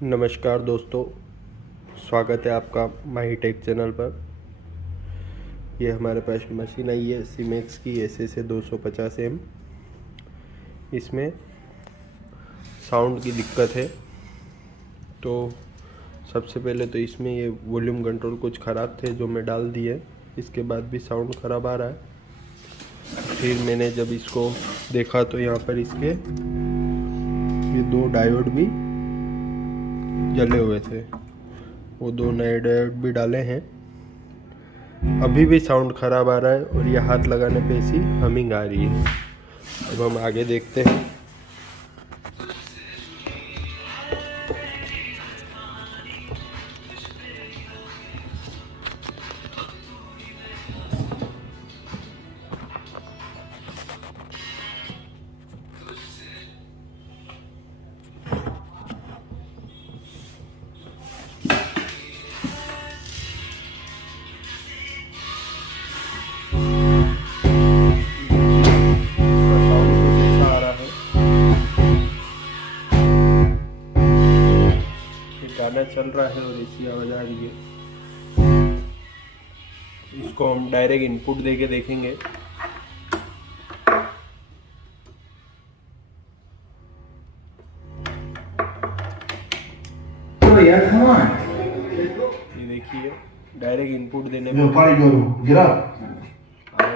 नमस्कार दोस्तों, स्वागत है आपका माही टेक चैनल पर। ये हमारे पास मशीन आई है सीमेक्स की SS 250M। इसमें साउंड की दिक्कत है, तो सबसे पहले तो इसमें ये वॉल्यूम कंट्रोल कुछ ख़राब थे जो मैं डाल दिए। इसके बाद भी साउंड ख़राब आ रहा है। फिर मैंने जब इसको देखा तो यहाँ पर इसके ये 2 डायोड भी जले हुए थे, वो 2 नए डायोड भी डाले हैं। अभी भी साउंड ख़राब आ रहा है और ये हाथ लगाने पे ऐसी हमिंग आ रही है। अब हम आगे देखते हैं। गाना चल रहा है और ऐसी आवाज़ आ रही है। इसको हम डायरेक्ट इनपुट देके देखेंगे। ये देखिए, डायरेक्ट इनपुट देने में आवाज़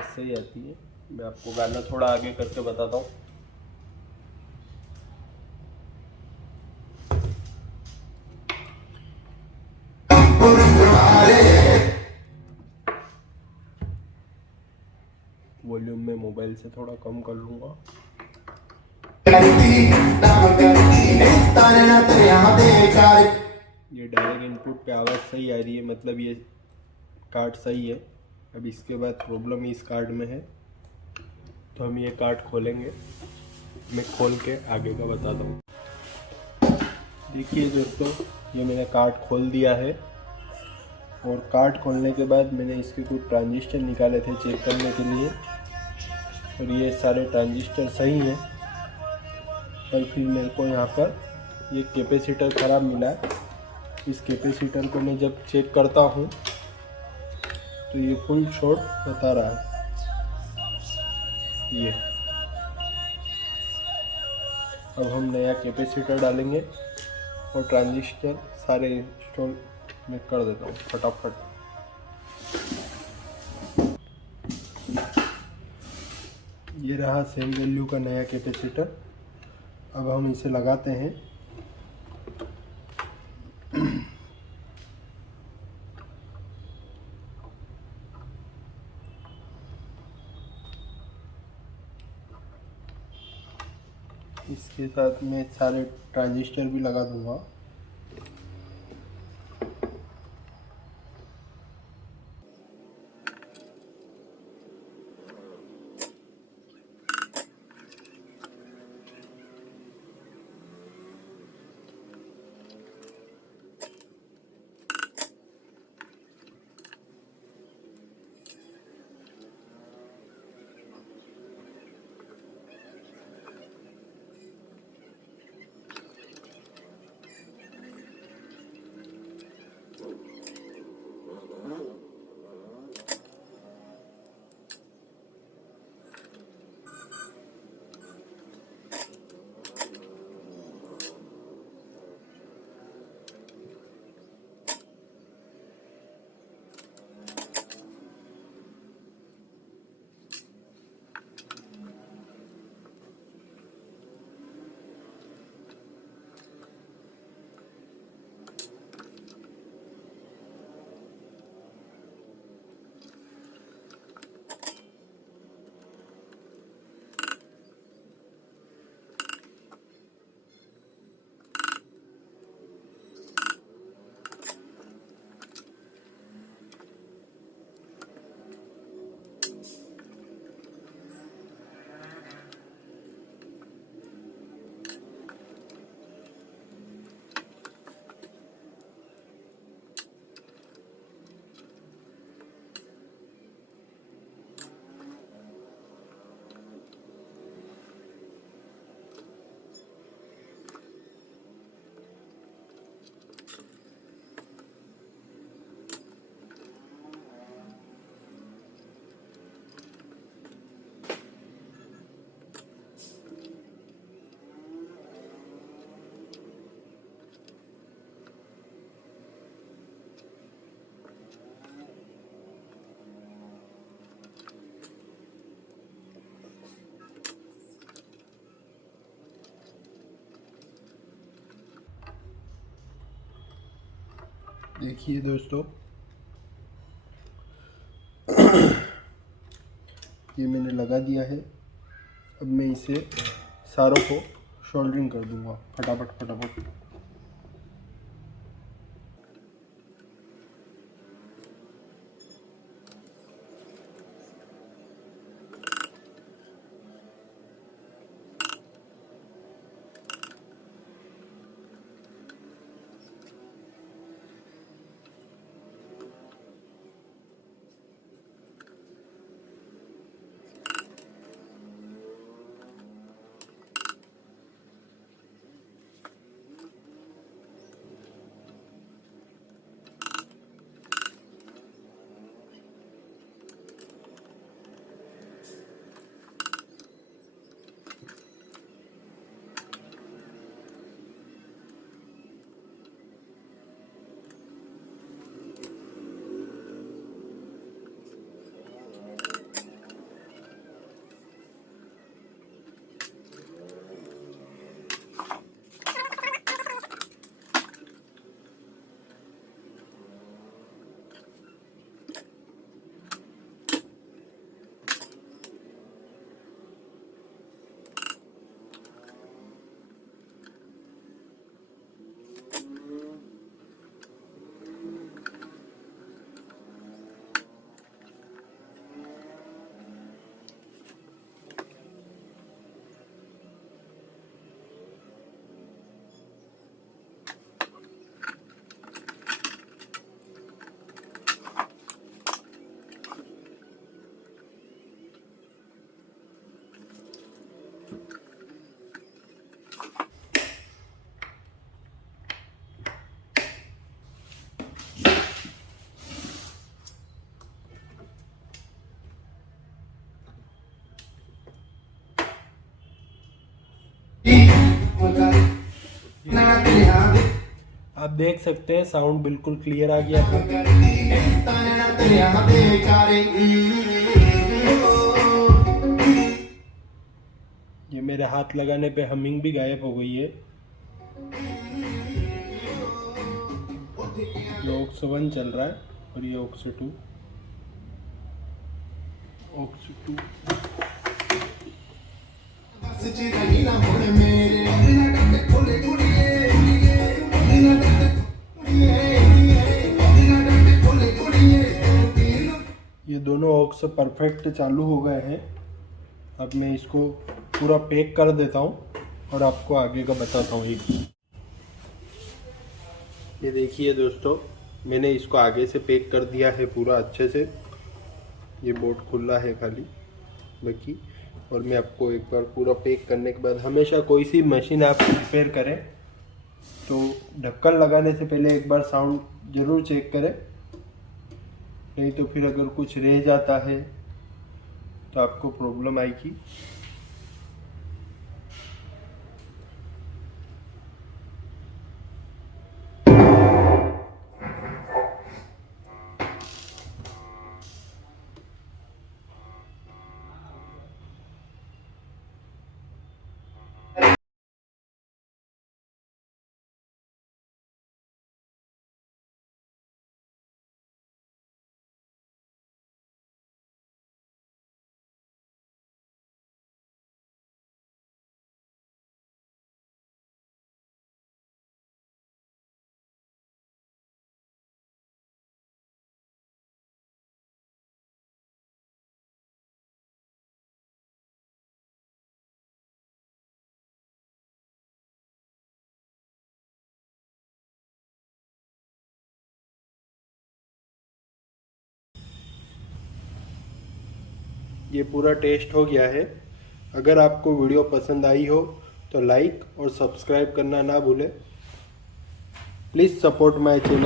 सही आती है। मैं आपको गाना थोड़ा आगे करके बताता हूँ। वॉल्यूम में मोबाइल से थोड़ा कम कर लूँगा। ये डायरेक्ट इनपुट पे आवाज़ सही आ रही है, मतलब ये कार्ड सही है। अब इसके बाद प्रॉब्लम इस कार्ड में है, तो हम ये कार्ड खोलेंगे। मैं खोल के आगे का बताता हूँ। देखिए दोस्तों, ये मैंने कार्ड खोल दिया है और कार्ड खोलने के बाद मैंने इसके कुछ ट्रांजिस्टर निकाले थे चेक करने के लिए, और ये सारे ट्रांजिस्टर सही हैं। और फिर मेरे को यहाँ पर ये कैपेसिटर ख़राब मिला। इस कैपेसिटर को मैं जब चेक करता हूँ तो ये फुल शॉर्ट बता रहा है। ये अब हम नया कैपेसिटर डालेंगे और ट्रांजिस्टर सारे इंस्टॉल मैं कर देता हूँ फटाफट। ये रहा सेम वैल्यू का नया कैपेसिटर। अब हम इसे लगाते हैं। इसके साथ मैं सारे ट्रांजिस्टर भी लगा दूंगा। देखिए दोस्तों, ये मैंने लगा दिया है। अब मैं इसे सारों को सोल्डरिंग कर दूंगा फटाफट फटाफट। आप देख सकते हैं साउंड बिल्कुल क्लियर आ गया है। ये मेरे हाथ लगाने पे हमिंग भी गायब हो गई है। ये ऑक्स 1 चल रहा है और ये ऑक्स 2। ये दोनों ऑक्स परफेक्ट चालू हो गए हैं। अब मैं इसको पूरा पैक कर देता हूँ और आपको आगे का बताता हूँ। ये देखिए दोस्तों, मैंने इसको आगे से पैक कर दिया है पूरा अच्छे से। ये बोर्ड खुला है खाली बाकी। और मैं आपको एक बार पूरा पैक करने के बाद, हमेशा कोई सी मशीन आप रिपेयर करें तो ढक्कन लगाने से पहले एक बार साउंड ज़रूर चेक करें, नहीं तो फिर अगर कुछ रह जाता है तो आपको प्रॉब्लम आएगी। ये पूरा टेस्ट हो गया है। अगर आपको वीडियो पसंद आई हो तो लाइक और सब्सक्राइब करना ना भूलें। Please support my channel.